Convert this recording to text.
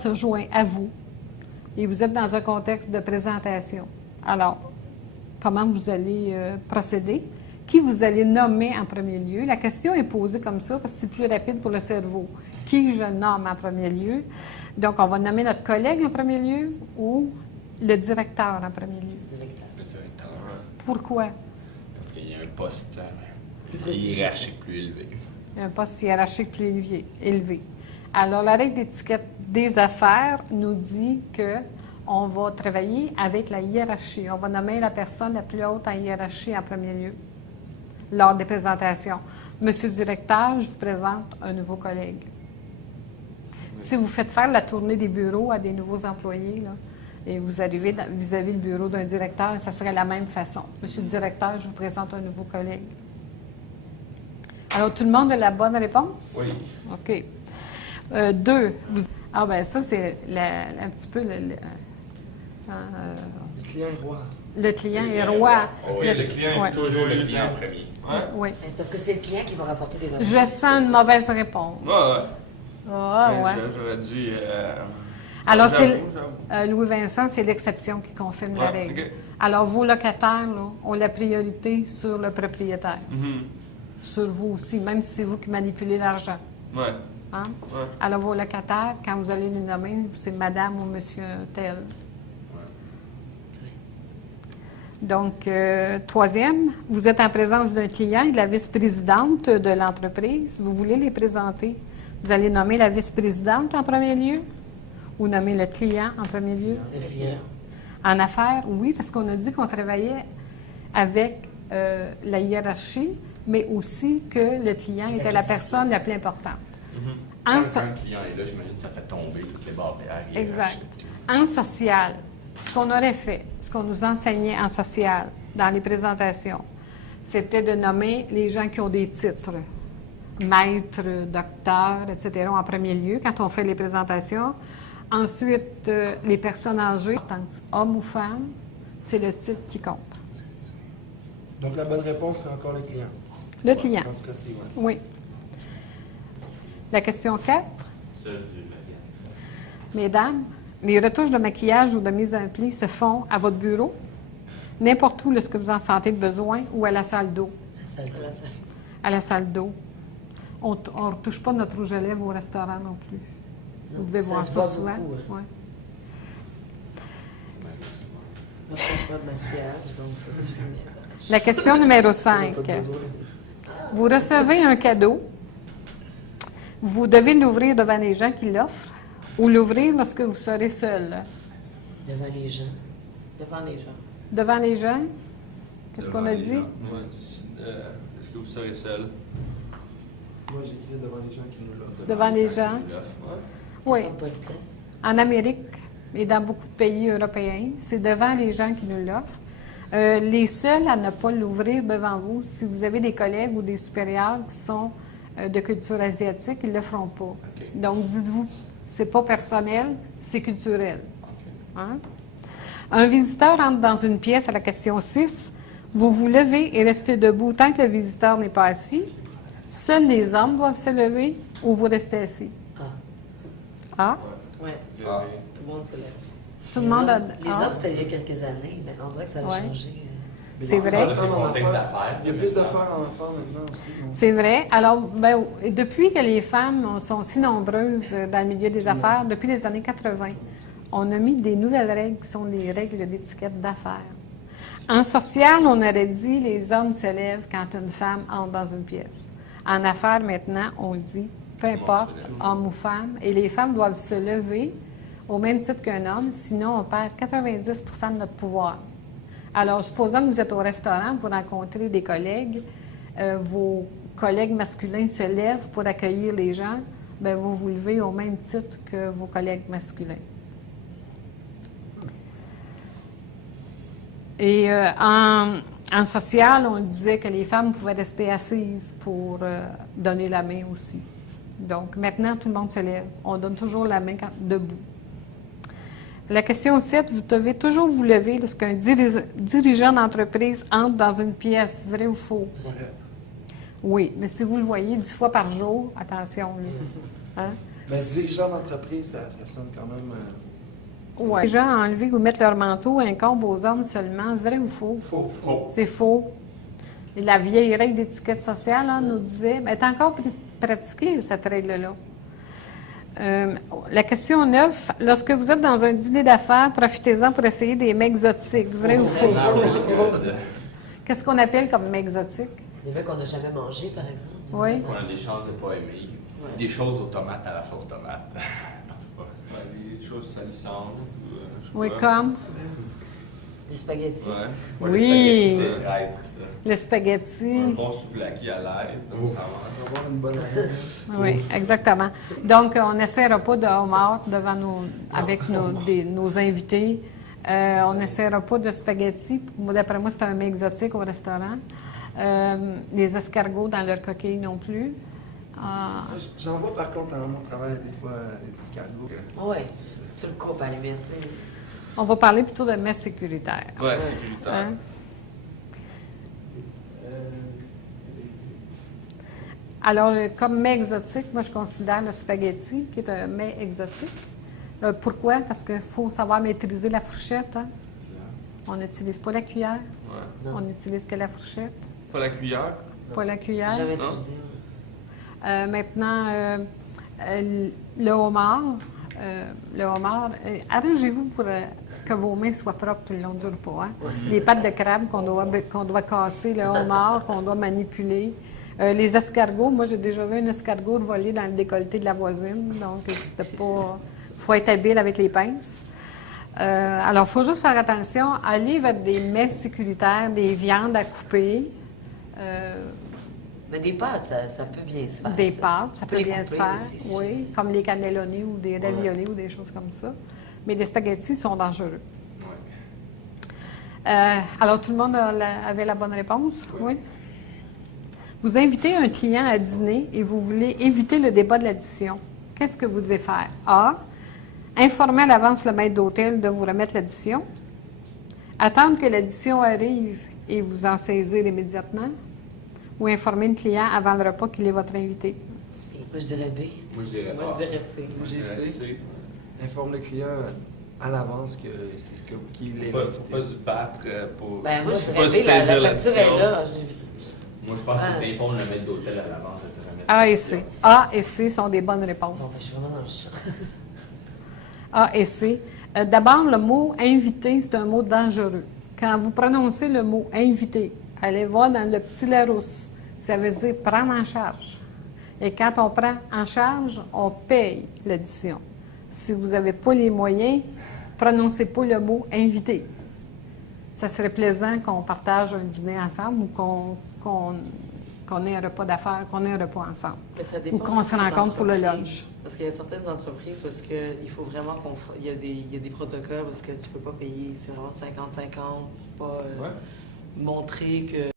se joint à vous et vous êtes dans un contexte de présentation. Alors, comment vous allez procéder? Qui vous allez nommer en premier lieu? La question est posée comme ça parce que c'est plus rapide pour le cerveau. Qui je nomme en premier lieu? Donc, on va nommer notre collègue en premier lieu ou le directeur en premier lieu. Le directeur. Pourquoi? Parce qu'il y a un poste Plus hiérarchique plus élevé. Un poste hiérarchique plus élevé. Alors, la règle d'étiquette des affaires nous dit que on va travailler avec la hiérarchie. On va nommer la personne la plus haute en hiérarchie en premier lieu lors des présentations. Monsieur le directeur, je vous présente un nouveau collègue. Si vous faites faire la tournée des bureaux à des nouveaux employés, là, et vous arrivez vis-à-vis le bureau d'un directeur, ça serait la même façon. Monsieur le directeur, je vous présente un nouveau collègue. Alors, tout le monde a la bonne réponse? Oui. OK. 2. Ah, bien, ça, c'est un petit peu Le client est roi. le client est roi. Oui, le client Ouais. est toujours le client en premier. Oui. Mais c'est parce que c'est le client qui va rapporter des revenus. Je sens une mauvaise réponse. Ouais. Ah, ouais. J'aurais dû. Alors, j'avoue. Louis-Vincent, c'est l'exception qui confirme la Ouais, règle. OK. Alors, vos locataires là, ont la priorité sur le propriétaire. Mhm. Sur vous aussi, même si c'est vous qui manipulez l'argent. Ouais. Hein? Ouais. Alors, vos locataires, quand vous allez les nommer, c'est madame ou monsieur tel. Donc, troisième, vous êtes en présence d'un client et de la vice-présidente de l'entreprise. Vous voulez les présenter. Vous allez nommer la vice-présidente en premier lieu ou nommer le client en premier lieu? Le client. En affaires, oui, parce qu'on a dit qu'on travaillait avec la hiérarchie, mais aussi que le client Les était la acquisitions. personne la plus importante. Quand En un so- client est là, j'imagine que ça fait tomber toutes les barrières. Exact. En social, ce qu'on aurait fait, ce qu'on nous enseignait en social dans les présentations, c'était de nommer les gens qui ont des titres, maître, docteur, etc., en premier lieu, quand on fait les présentations. Ensuite, les personnes âgées, hommes ou femmes, c'est le titre qui compte. Donc la bonne réponse serait encore le client. Le client, Dans ce cas-ci, oui. oui. La question 4. Seul du maquillage. Mesdames, les retouches de maquillage ou de mise en pli se font à votre bureau, n'importe où lorsque vous en sentez le besoin, ou à la salle d'eau. La salle de la salle. À la salle d'eau. On ne retouche pas notre rouge à lèvres au restaurant non plus. Vous devez voir se ça voit souvent. beaucoup, hein. Ouais. Moi, je fais pas de maquillage, donc ça suffit. La question numéro On 5. n'a pas besoin. Vous recevez un cadeau. Vous devez l'ouvrir devant les gens qui l'offrent ou l'ouvrir lorsque vous serez seul. Devant les gens. Devant les gens. Devant les gens, qu'est-ce qu'on a dit? Est-ce que vous serez seul? Moi, j'écris devant les gens qui nous l'offrent. Devant les gens. qui nous l'offrent, ouais. Oui. Question de politesse. En Amérique et dans beaucoup de pays européens, c'est devant les gens qui nous l'offrent. Les seuls à ne pas l'ouvrir devant vous, si vous avez des collègues ou des supérieurs qui sont de culture asiatique, ils ne le feront pas. OK. Donc, dites-vous, c'est pas personnel, c'est culturel. OK. Hein? Un visiteur entre dans une pièce à la question 6. Vous vous levez et restez debout tant que le visiteur n'est pas assis. Seuls les hommes doivent se lever ou vous restez assis. Ah. Ah? Ouais. Ah. Tout le monde se lève. Tout le Les monde a... hommes- Les Ah. hommes, c'était il y a quelques années. Maintenant, on dirait que ça a Ouais. changé. C'est vrai. C'est le contexte d'affaires. Il y a plus d'affaires en affaires maintenant aussi. donc. C'est vrai. Alors, ben, depuis que les femmes sont si nombreuses dans le milieu des affaires, depuis les années 80, on a mis des nouvelles règles qui sont les règles d'étiquette d'affaires. En social, on aurait dit les hommes se lèvent quand une femme entre dans une pièce. En affaires, maintenant, on dit peu importe, homme ou femme, et les femmes doivent se lever au même titre qu'un homme, sinon on perd 90 de notre pouvoir. Alors, supposons que vous êtes au restaurant, vous rencontrez des collègues, vos collègues masculins se lèvent pour accueillir les gens, bien, vous vous levez au même titre que vos collègues masculins. Et en social, on disait que les femmes pouvaient rester assises pour donner la main aussi. Donc, maintenant, tout le monde se lève. On donne toujours la main debout. La question 7, vous devez toujours vous lever lorsqu'un dirigeant d'entreprise entre dans une pièce, vrai ou faux? Vrai. Oui, mais si vous le voyez 10 fois par jour, attention, là. Hein? Mais dirigeant d'entreprise, ça sonne quand même. Ouais. Les gens enlever ou mettre leur manteau incombe aux hommes seulement, vrai ou faux? Faux. Faux. C'est faux. Et la vieille règle d'étiquette sociale là, nous disait, mais est encore pratiquée, cette règle-là. La question 9, lorsque vous êtes dans un dîner d'affaires, profitez-en pour essayer des mets exotiques, vrai ou faux? Qu'est-ce qu'on appelle comme mets exotiques? Les mecs qu'on n'a jamais mangé, par exemple. Oui. Qu'on a des chances de pas aimer. Ouais. Des choses aux tomates à la sauce tomate. Des choses salissantes. Oui, comme Du spaghetti. Ouais. Ouais, Oui. les spaghettis, c'est traître, ça. le Un spaghetti. bon souvlaki à l'ail. Oh. Ça va. On va avoir une bonne année. Oui, exactement. Donc, on n'essaiera pas de homard devant avec nos invités. On n'essaiera pas de spaghetti. D'après moi, c'est un mets exotique au restaurant. Les escargots dans leur coquille non plus. J'en vois par contre dans mon travail des fois des escargots. Oui, tu le coupes à la limite, tu sais. On va parler plutôt de mets sécuritaires. Ouais, sécuritaire. Hein? Alors, comme mets exotique, moi, je considère le spaghetti qui est un mets exotique. Pourquoi? Parce qu'il faut savoir maîtriser la fourchette. Hein? On n'utilise pas la cuillère, Ouais. Non. on n'utilise que la fourchette, Pas la cuillère. pas la cuillère. Jamais Non. utilisé. Maintenant, le homard. Arrangez-vous pour que vos mains soient propres tout le long du repas. Hein? Les pattes de crabe qu'on doit casser, le homard qu'on doit manipuler. Les escargots, moi j'ai déjà vu un escargot voler dans le décolleté de la voisine, donc c'était pas. Il faut être habile avec les pinces. Alors, il faut juste faire attention, aller vers des mets sécuritaires, des viandes à couper. Mais des pâtes, ça peut bien se faire. Des ça. pâtes, ça On peut les bien couper se faire, aussi, si oui, comme les cannelloni ou des raviolis ou des choses comme ça. Mais les spaghettis sont dangereux. Alors, tout le monde avait la bonne réponse? Oui. Vous invitez un client à dîner et vous voulez éviter le débat de l'addition. Qu'est-ce que vous devez faire? A. Informer à l'avance le maître d'hôtel de vous remettre l'addition. Attendre que l'addition arrive et vous en saisir immédiatement. Ou informer le client avant le repas qu'il est votre invité. Moi, je dirais B. Moi, je dirais Moi, A. je dirais C. Moi j'ai C. C'est Informe le client à l'avance qu'il est faut invité. pas se battre pour. Ben, moi, je faut dirais pas B. saisir La facture est l'addition. là. Moi, je pense que t'informes le maître d'hôtel à l'avance de te remettre. A et C. A et C sont des bonnes Bon, réponses. ben, je suis vraiment dans le champ. A et C. D'abord, le mot invité, c'est un mot dangereux. Quand vous prononcez le mot invité, allez voir dans le petit Larousse. Ça veut dire prendre en charge. Et quand on prend en charge, on paye l'addition. Si vous n'avez pas les moyens, prononcez pas le mot invité. Ça serait plaisant qu'on partage un dîner ensemble ou qu'on ait un repas d'affaires, qu'on ait un repas ensemble. Mais ça dépend Ou qu'on aussi se des rencontre pour le entreprises. lunch. Parce qu'il y a certaines entreprises parce qu'il faut vraiment il y a des protocoles parce que tu peux pas payer, c'est vraiment 50-50 pour pas Ouais. montrer que